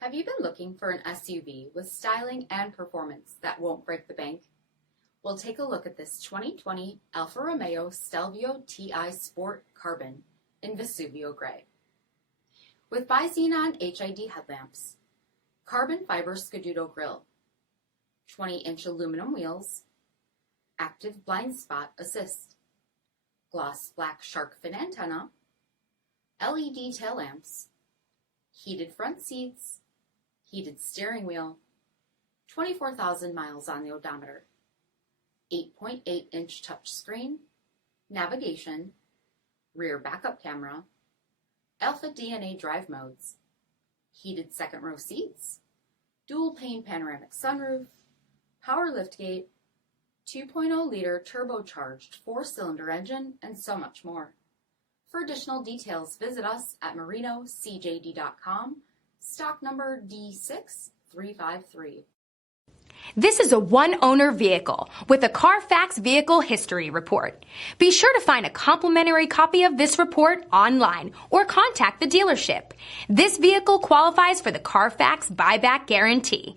Have you been looking for an SUV with styling and performance that won't break the bank? We'll take a look at this 2020 Alfa Romeo Stelvio TI Sport Carbon in Vesuvio Gray. With bi-xenon HID headlamps, carbon fiber Scuduto grille, 20-inch aluminum wheels, active blind spot assist, gloss black shark fin antenna, LED tail lamps, heated front seats, heated steering wheel, 24,000 miles on the odometer, 8.8-inch touchscreen, navigation, rear backup camera, Alpha DNA drive modes, heated second row seats, dual pane panoramic sunroof, power liftgate, 2.0-liter turbocharged 4-cylinder engine, and so much more. For additional details, visit us at marinocjd.com, stock number D6353. This is a one-owner vehicle with a CARFAX vehicle history report. Be sure to find a complimentary copy of this report online or contact the dealership. This vehicle qualifies for the CARFAX buyback guarantee.